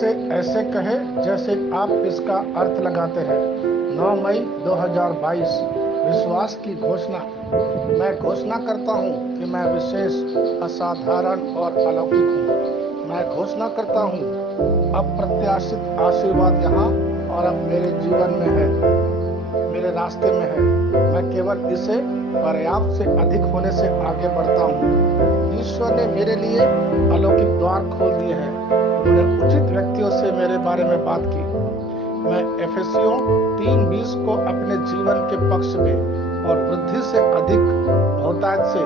इसे ऐसे कहे जैसे आप इसका अर्थ लगाते हैं। 9 मई 2022 विश्वास की घोषणा। मैं घोषणा करता हूँ कि मैं विशेष, असाधारण और अलौकिक हूँ। मैं घोषणा करता हूँ अप्रत्याशित आशीर्वाद यहाँ और अब मेरे जीवन में है, मेरे रास्ते में है। मैं केवल इसे पर्याप्त से अधिक होने से आगे बढ़ता हूँ। ईश्वर ने मेरे लिए अलौकिक द्वार खोल दिए हैं। उन्होंने उचित व्यक्तियों से मेरे बारे में बात की। मैं एफेसियों 3:20 को अपने जीवन के पक्ष में और वृद्धि से अधिक बहुतायत से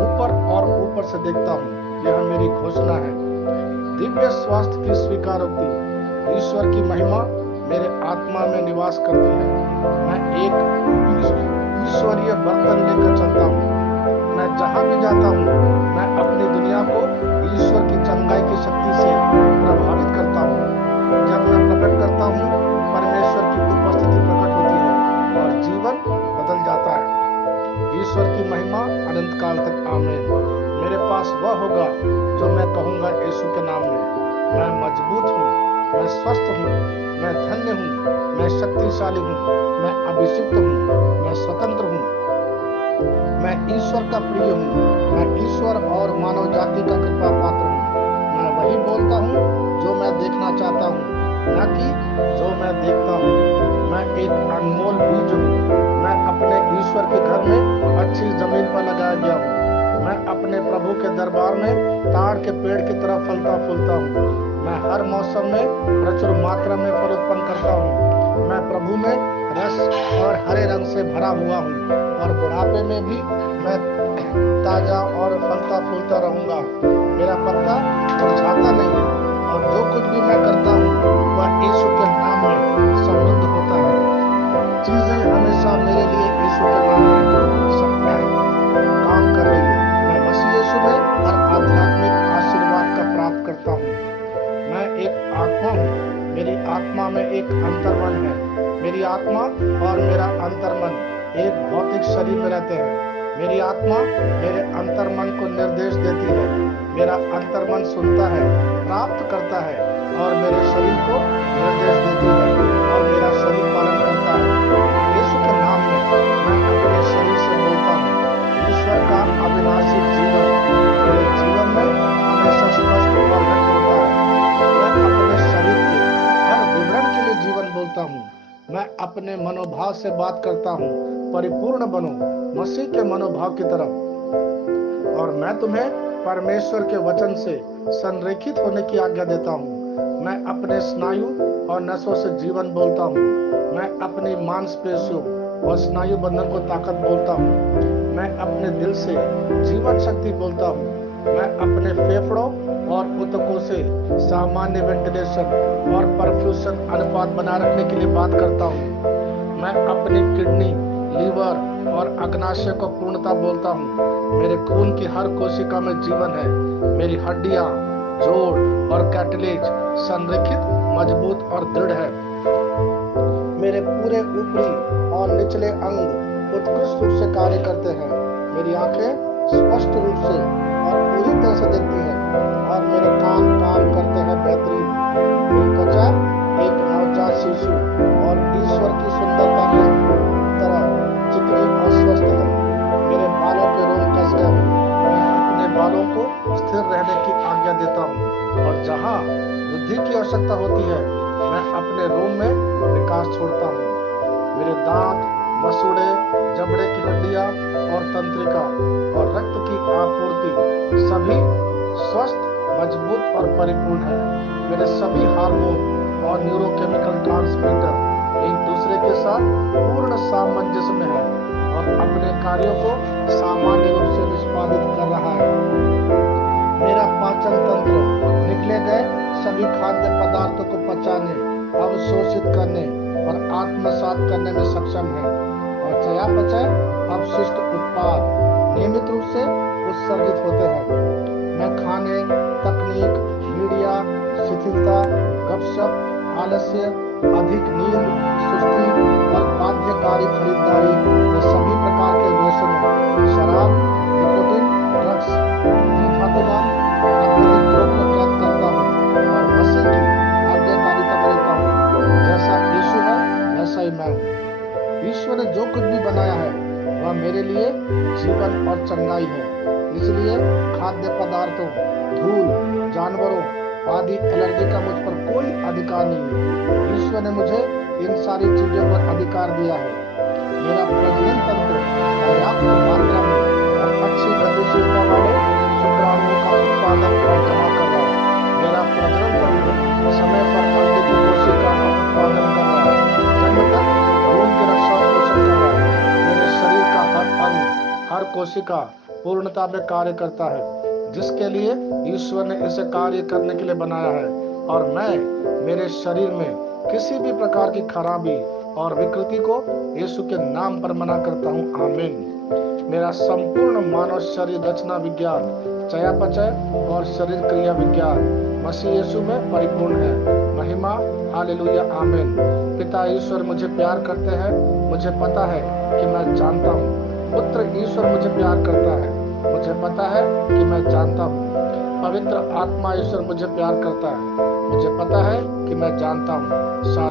ऊपर और ऊपर से देखता हूँ। यह मेरी घोषणा है। दिव्य स्वास्थ्य की स्वीकारोक्ति। ईश्वर की महिमा मेरे आत्मा में निवास करती है। मैं एक ईश्वरीय बर्तन लेकर चलता हूँ। मैं जहाँ भी जाता हूँ, मैं अपनी दुनिया को ईश्वर की चंगाई की शक्ति से प्रभावित करता हूँ। जब मैं प्रकट करता हूँ, परमेश्वर की उपस्थिति प्रकट होती है और जीवन बदल जाता है। ईश्वर की महिमा अनंत काल तक। आमीन। मेरे पास वह होगा जो मैं कहूँगा यीशु के नाम में। मैं मजबूत हूँ, मैं स्वस्थ हूँ, मैं धन्य हूँ, मैं शक्तिशाली हूँ, मैं अभिषिक्त हूँ, मैं स्वतंत्र हूँ, मैं ईश्वर का प्रिय हूँ, मैं ईश्वर और मानव जाति का कृपा पात्र हूँ। मैं वही बोलता हूँ जो मैं देखना चाहता हूँ, न कि जो मैं देखता हूँ। मैं एक अनमोल बीज हूँ। मैं अपने ईश्वर के घर में अच्छी जमीन पर लगाया गया हूँ। मैं अपने प्रभु के दरबार में ताड़ के पेड़ की तरह फलता फूलता हूँ। मैं हर मौसम में प्रचुर मात्रा में फल उत्पन्न करता हूँ। मैं प्रभु में रस और हरे रंग से भरा हुआ हूँ और बुढ़ापे में भी मैं ताजा और फलता फूलता रहूंगा। मेरा पत्ता मुरझाता नहीं है और जो कुछ भी मैं करता हूँ वह यीशु के नाम में समृद्ध होता है। चीजें हमेशा मेरे लिए यीशु के नाम में काम कर रही है। मैं मसीह यीशु में हर आध्यात्मिक आशीर्वाद का प्राप्त करता हूँ। मैं एक आत्मा हूँ। मेरी आत्मा में एक अंतर्मन है। मेरी आत्मा और मेरा अंतर्मन एक भौतिक शरीर में रहते हैं। मेरी आत्मा मेरे अंतर्मन को निर्देश देती है। मेरा अंतर्मन सुनता है, प्राप्त करता है और मेरे शरीर को निर्देश देती है और मेरा शरीर पालन करता है। यीशु के नाम में मैं अपने शरीर से बोलता हूँ। ईश्वर का अविनाशी जीवन मेरे जीवन में हमेशा स्पष्ट और व्यक्त होता है। मैं अपने शरीर के हर विवरण के लिए जीवन बोलता हूँ। मैं अपने मनोभाव से बात करता हूँ। परिपूर्ण बनो मसीह के मनोभाव की तरफ। और मैं तुम्हें परमेश्वर के वचन से संरेखित होने की आज्ञा देता हूँ। मैं अपने स्नायु और नसों से जीवन बोलता हूँ। मैं अपनी मांसपेशियों और स्नायु बंधन को ताकत बोलता हूँ। मैं अपने दिल से जीवन शक्ति बोलता हूँ। मैं अपने फेफड़ों और ऊतकों से सामान्य वेंटिलेशन और परफ्यूशन अनुपात बनाए रखने के लिए बात करता हूँ। मैं अपनी किडनी, लीवर और अग्नाशय को पूर्णता बोलता हूँ। मेरे खून की हर कोशिका में जीवन है। मेरी हड्डियाँ, जोड़ और कैटलेज संरेखित, मजबूत और दृढ़ है। मेरे पूरे ऊपरी और निचले अंग उत्कृष्ट रूप से कार्य करते हैं। मेरी आंखें स्पष्ट रूप से और पूरी तरह से देखती हैं और मेरे कान काम करते हैं बेहतरीन। मेरी त्वचा एक नवजात शिशु और ईश्वर की सुंदरता की तरह चिकनी और स्वस्थ है। मेरे बालों के रोम कस गए हैं। मैं अपने बालों को स्थिर रहने की आज्ञा देता हूँ और जहाँ वृद्धि की आवश्यकता होती है मैं अपने रोम में विकास छोड़ता हूँ। मेरे दांत, मसूड़े, जबड़े की हड्डियाँ और तंत्रिका और रक्त की आपूर्ति सभी स्वस्थ, मजबूत और परिपूर्ण है। मेरे सभी हार्मोन और न्यूरोकेमिकल ट्रांसमीटर एक दूसरे के साथ पूर्ण सामंजस्य में है और अपने कार्यों को सामान्य रूप से निष्पादित कर रहा है। मेरा पाचन तंत्र निकले गए सभी खाद्य पदार्थों को पचाने, अवशोषित करने और आत्मसात करने में सक्षम है और चयापचय अवशिष्ट उत्पाद नियमित रूप से उत्सर्जित होते हैं। मैं खाने, तकनीक, मीडिया, शिथिलता, गपशप, आलस्य, अधिक नींद, सुस्ती और बाध्यकारी खरीदारी में सभी प्रकार के व्यसनों, शराब, निकोटीन, ड्रग्स, धातुवान, अत्यधिक लोग को कैद करता हूँ और मसीह की संगाई है। इसलिए खाद्य पदार्थों, धूल, जानवरों आदि एलर्जी का मुझ पर कोई अधिकार नहीं है। ईश्वर ने मुझे इन सारी चीजों पर अधिकार दिया है। मेरा प्रजनन तंत्र पर्याप्त मात्रा में और अच्छी गतिशीलता वाले शुक्राणुओं का उत्पादन और जमा कर रहा है। मेरा प्रजनन तंत्र समय पर अंडे की कोशिका का उत्पादन कर रहा है। जन्म तक भ्रूण की रक्षा और पोषण कर रहा है। मेरे शरीर का हर अंग, हर कोशिका पूर्णता में कार्य करता है, जिसके लिए ईश्वर ने इसे कार्य करने के लिए बनाया है। और मैं मेरे शरीर में किसी भी प्रकार की खराबी और विकृति को यीशु के नाम पर मना करता हूँ। आमीन। मेरा संपूर्ण मानव शरीर रचना विज्ञान, चयापचय और शरीर क्रिया विज्ञान मसीह यीशु में परिपूर्ण है। महिमा, हालेलुया, आमीन। पिता ईश्वर मुझे प्यार करते हैं, मुझे पता है कि मैं जानता हूँ। पुत्र ईश्वर मुझे प्यार करता है, मुझे पता है कि मैं जानता हूँ। पवित्र आत्मा ईश्वर मुझे प्यार करता है, मुझे पता है कि मैं जानता हूँ।